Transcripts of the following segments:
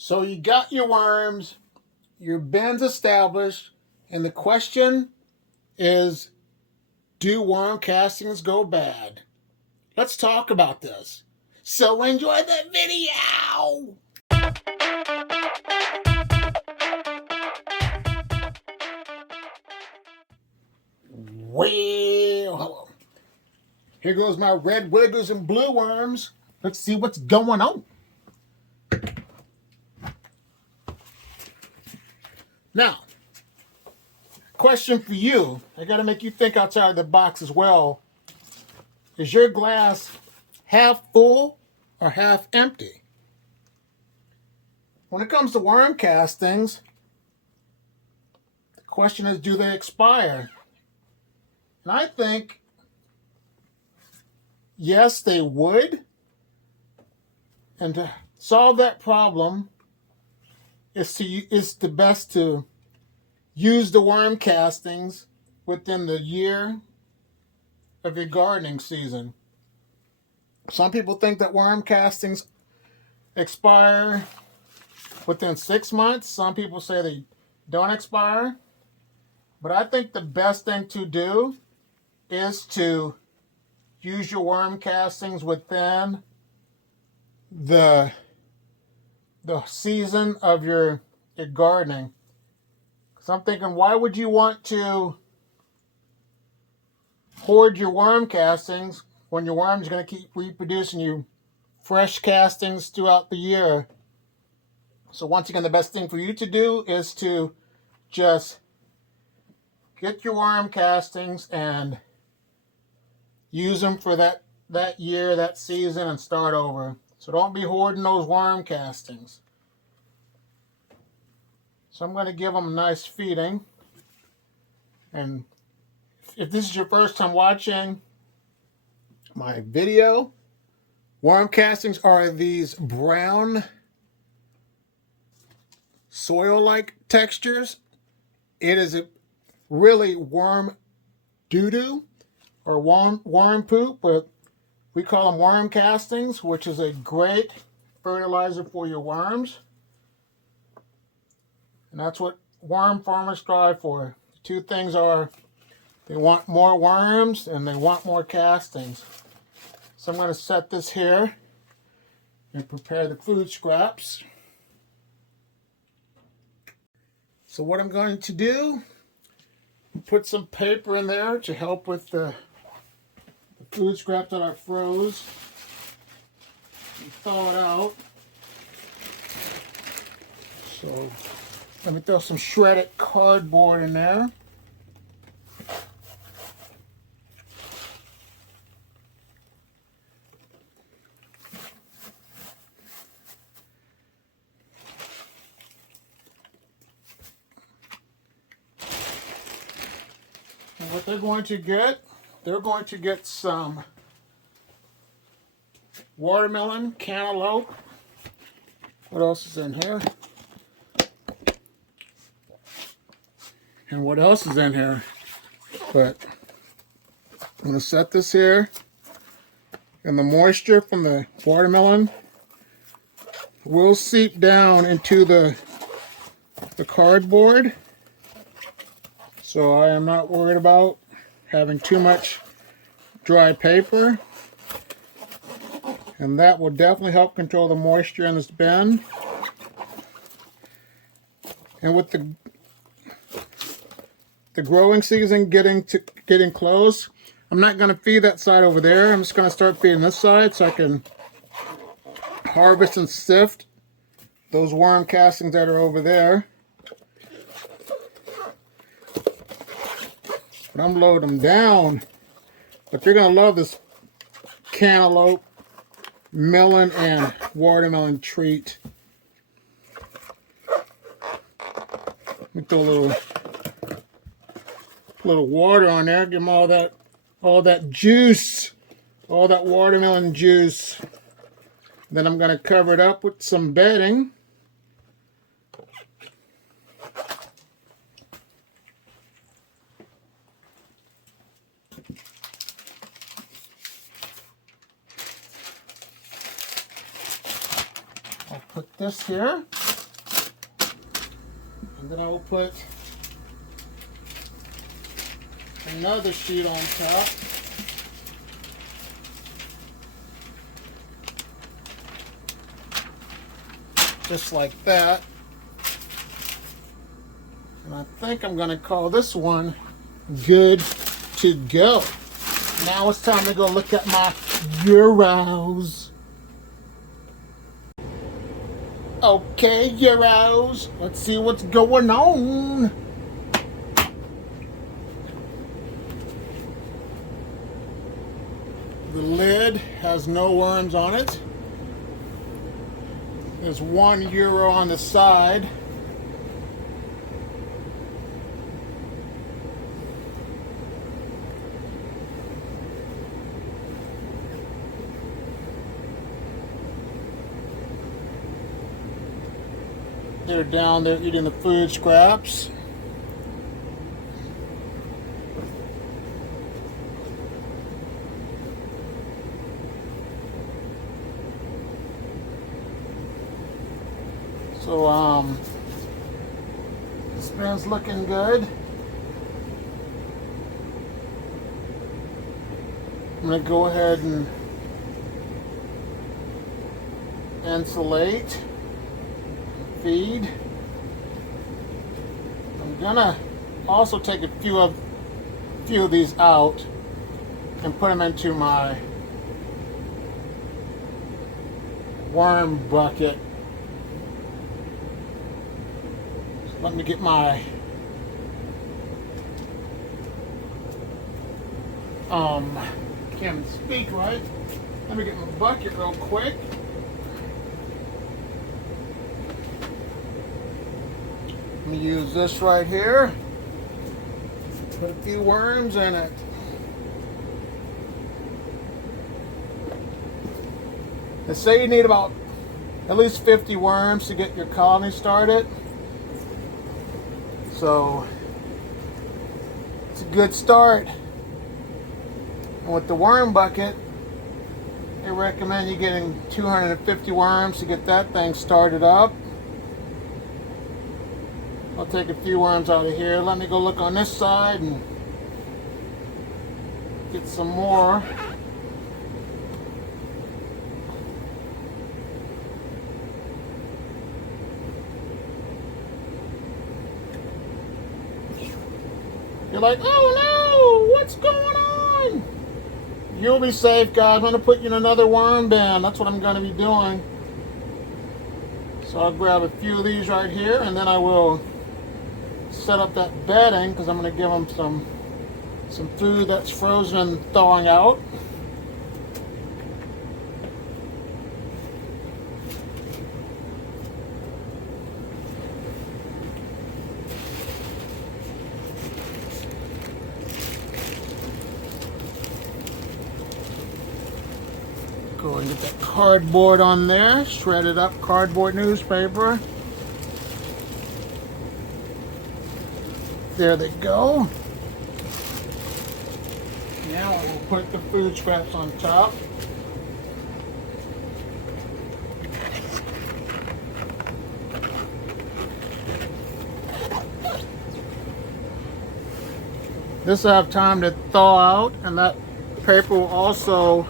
So you got your worms, your bins established, and the question is, do worm castings go bad? Let's talk about this. So enjoy the video! Well, here goes my red wiggles and blue worms. Let's see what's going on. Now, question for you. I got to make you think outside the box as well. Is your glass half full or half empty? When it comes to worm castings, the question is, do they expire? And I think, yes, they would. And to solve that problem, it's the best to use the worm castings within the year of your gardening season. Some people think that worm castings expire within 6 months. Some people say they don't expire. But I think the best thing to do is to use your worm castings within the season of your gardening. So I'm thinking, why would you want to hoard your worm castings when your worms are going to keep reproducing you fresh castings throughout the year? So once again, the best thing for you to do is to just get your worm castings and use them for that year, that season, and start over. So don't be hoarding those worm castings. So I'm going to give them a nice feeding. And if this is your first time watching my video, worm castings are these brown soil-like textures. It is really worm doo-doo or worm poop, but we call them worm castings, which is a great fertilizer for your worms. And that's what worm farmers strive for. The two things are, they want more worms and they want more castings. So I'm going to set this here and prepare the food scraps. So what I'm going to do, put some paper in there to help with the food scraps that I froze and thaw it out. So let me throw some shredded cardboard in there. And what they're going to get some watermelon, cantaloupe. What else is in here? And what else is in here? But I'm going to set this here. And the moisture from the watermelon will seep down into the cardboard. So I am not worried about having too much dry paper. And that will definitely help control the moisture in this bin. And with the growing season getting close, I'm not going to feed that side over there. I'm just going to start feeding this side so I can harvest and sift those worm castings that are over there. But I'm loading them down. But you're going to love this cantaloupe, melon, and watermelon treat. Let me throw a little water on there. Give them all that juice, all that watermelon juice. Then I'm going to cover it up with some bedding. I'll put this here. And then I will put another sheet on top. Just like that. And I think I'm going to call this one good to go. Now it's time to go look at my Euros. Okay, Euros, let's see what's going on. The lid has no worms on it. There's 1 euro on the side. They're down there eating the food scraps. So, this man's looking good. I'm going to go ahead and insulate, feed. I'm going to also take a few of these out and put them into my worm bucket. Let me get my can't speak right. Let me get my bucket real quick. Let me use this right here. Put a few worms in it. They say you need about at least 50 worms to get your colony started. So it's a good start. And with the worm bucket, they recommend you getting 250 worms to get that thing started up. I'll take a few worms out of here. Let me go look on this side and get some more. You're like, oh no, what's going on? You'll be safe, guys. I'm going to put you in another worm bin. That's what I'm going to be doing. So I'll grab a few of these right here, and then I will set up that bedding because I'm going to give them some food that's frozen and thawing out. Go and get that cardboard on there, shredded up cardboard newspaper. There they go. Now I will put the food scraps on top. This will have time to thaw out, and that paper will also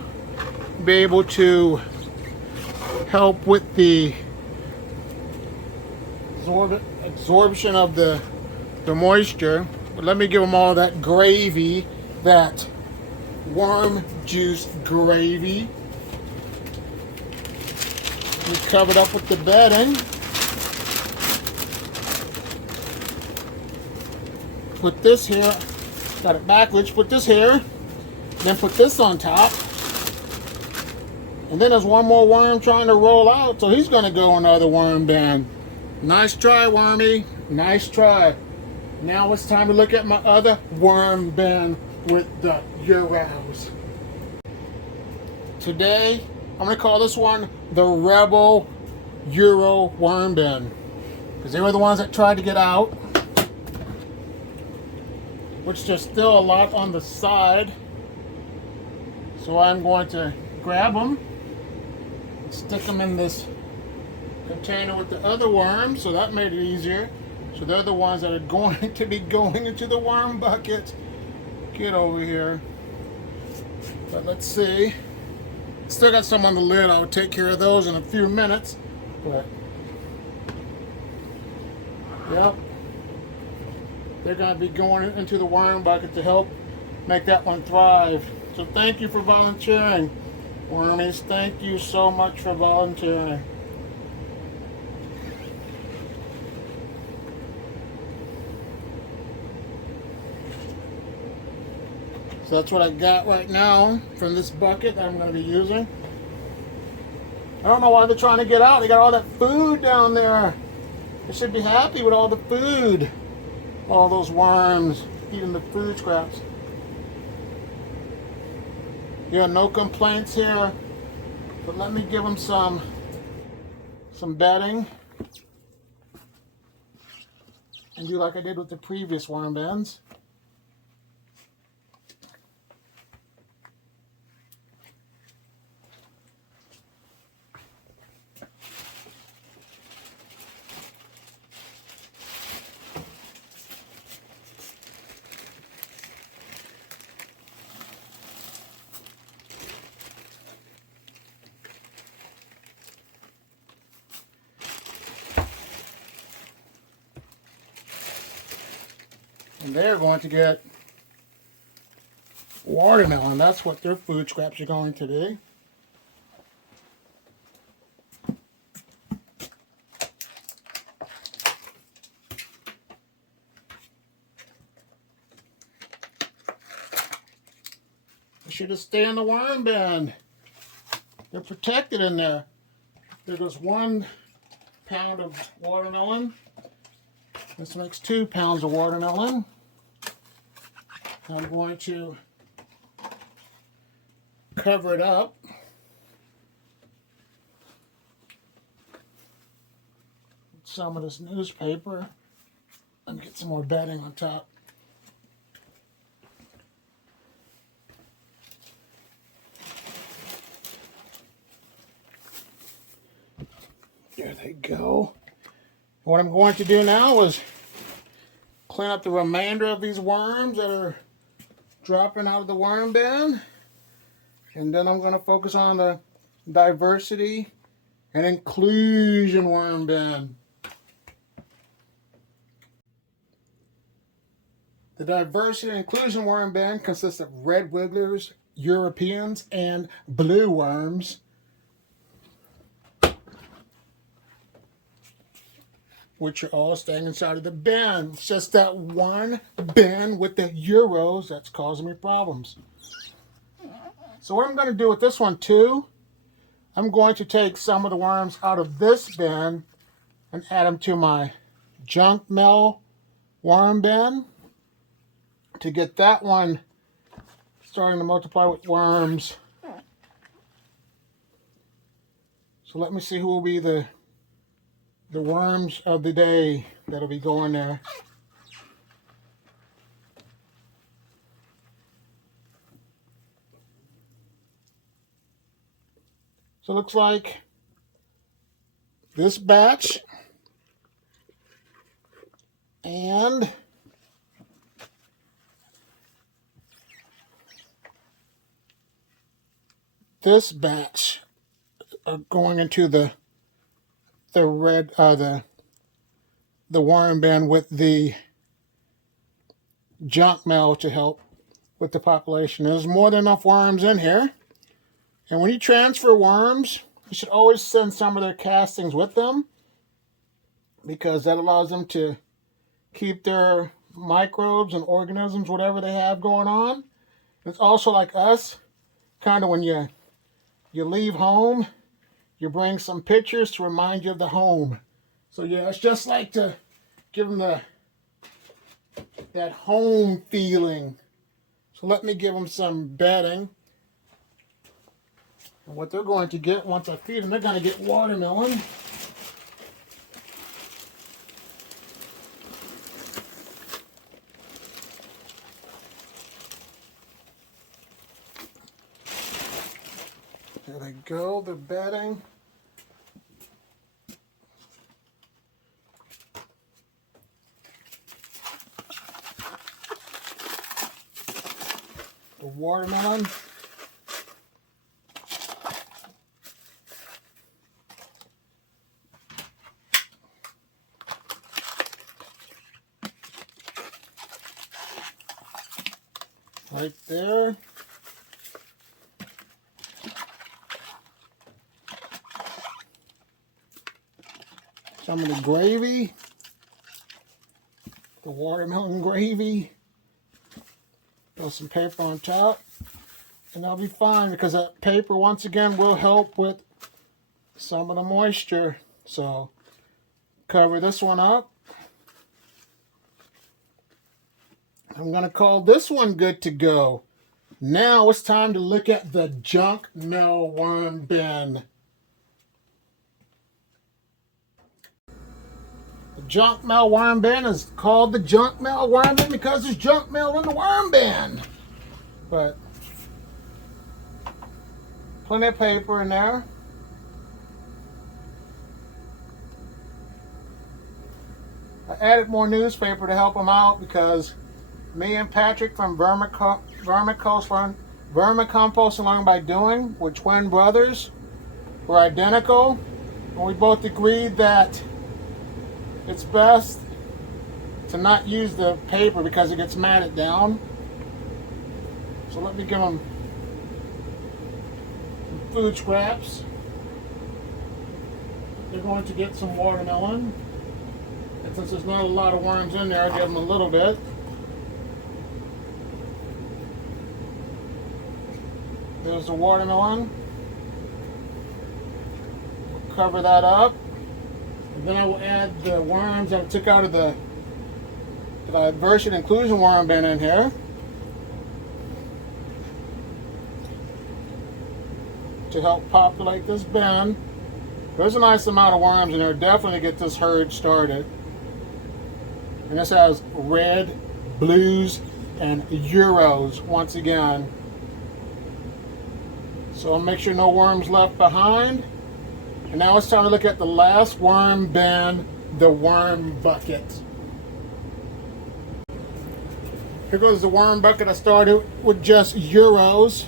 be able to help with the absorption of the moisture. But let me give them all that gravy, that worm juice gravy. We cover it up with the bedding. Put this here, got it backwards, put this here, then put this on top. And then there's one more worm trying to roll out, so he's going to go in another worm bin. Nice try, Wormy. Nice try. Now it's time to look at my other worm bin with the Euros. Today, I'm going to call this one the Rebel Euro worm bin, because they were the ones that tried to get out, which there's still a lot on the side. So I'm going to grab them, stick them in this container with the other worms, so that made it easier. So they're the ones that are going to be going into the worm bucket. Get over here. But let's see. Still got some on the lid. I'll take care of those in a few minutes. But yep, they're going to be going into the worm bucket to help make that one thrive. So thank you for volunteering, wormies. Thank you so much for volunteering. So that's what I got right now from this bucket that I'm going to be using. I don't know why they're trying to get out. They got all that food down there. They should be happy with all the food. All those worms eating the food scraps. Yeah, no complaints here. But let me give them some bedding. And do like I did with the previous worm bins. And they're going to get watermelon. That's what their food scraps are going to be. They should just stay in the worm bin. They're protected in there. There goes 1 pound of watermelon. This makes 2 pounds of watermelon. I'm going to cover it up. Some of this newspaper. Let me get some more bedding on top. There they go. What I'm going to do now is clean up the remainder of these worms that are dropping out of the worm bin. And then I'm going to focus on the diversity and inclusion worm bin. The diversity and inclusion worm bin consists of red wigglers, Europeans, and blue worms, which are all staying inside of the bin. It's just that one bin with the Euros that's causing me problems. So what I'm going to do with this one too, I'm going to take some of the worms out of this bin and add them to my junk mail worm bin to get that one starting to multiply with worms. So let me see who will be the worms of the day that'll be going there. So it looks like this batch and this batch are going into the red the worm bin with the junk mail to help with the population. There's more than enough worms in here. And when you transfer worms, you should always send some of their castings with them, because that allows them to keep their microbes and organisms, whatever they have going on. It's also like us, kind of when you leave home, you bring some pictures to remind you of the home. So yeah, it's just like to give them that home feeling. So let me give them some bedding. And what they're going to get once I feed them, they're going to get watermelon. There they go, the bedding. the watermelon. Right there. Some of the gravy, the watermelon gravy. Throw some paper on top, and that'll be fine because that paper once again will help with some of the moisture. So cover this one up. I'm going to call this one good to go. Now it's time to look at the junk mail worm bin. The junk mail worm bin is called the junk mail worm bin because there's junk mail in the worm bin. But plenty of paper in there. I added more newspaper to help them out because me and Patrick from Vermicompost and Learning by Doing were twin brothers. We're identical. And we both agreed that it's best to not use the paper because it gets matted down. So let me give them some food scraps. They're going to get some watermelon. And since there's not a lot of worms in there, I'll give them a little bit. There's the watermelon. We'll cover that up. And then I will add the worms that I took out of the diversion inclusion worm bin in here. To help populate this bin. There's a nice amount of worms in there. Definitely get this herd started. And this has red, blues, and euros once again. So I'll make sure no worms left behind. And now it's time to look at the last worm bin, the worm bucket. Here goes the worm bucket. I started with just euros.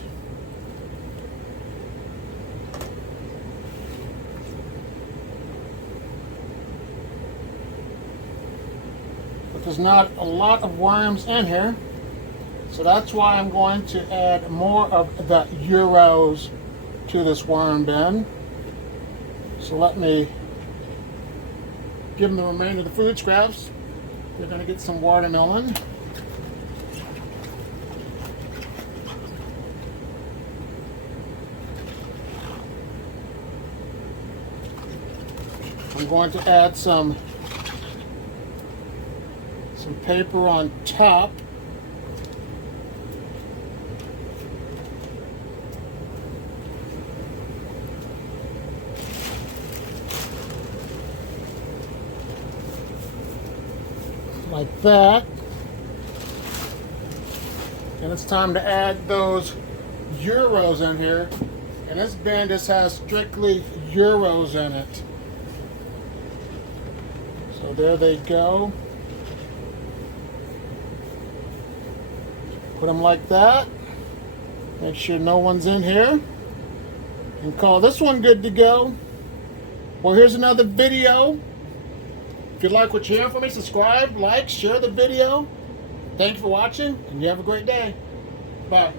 But there's not a lot of worms in here. So that's why I'm going to add more of the euros to this worm bin. So let me give them the remainder of the food scraps. They're going to get some watermelon. I'm going to add some paper on top. Like that. And it's time to add those euros in here. And this bin just has strictly euros in it. So there they go. Put them like that. Make sure no one's in here. And call this one good to go. Well, here's another video. If you like what you're hearing from me, subscribe, like, share the video. Thank you for watching, and you have a great day. Bye.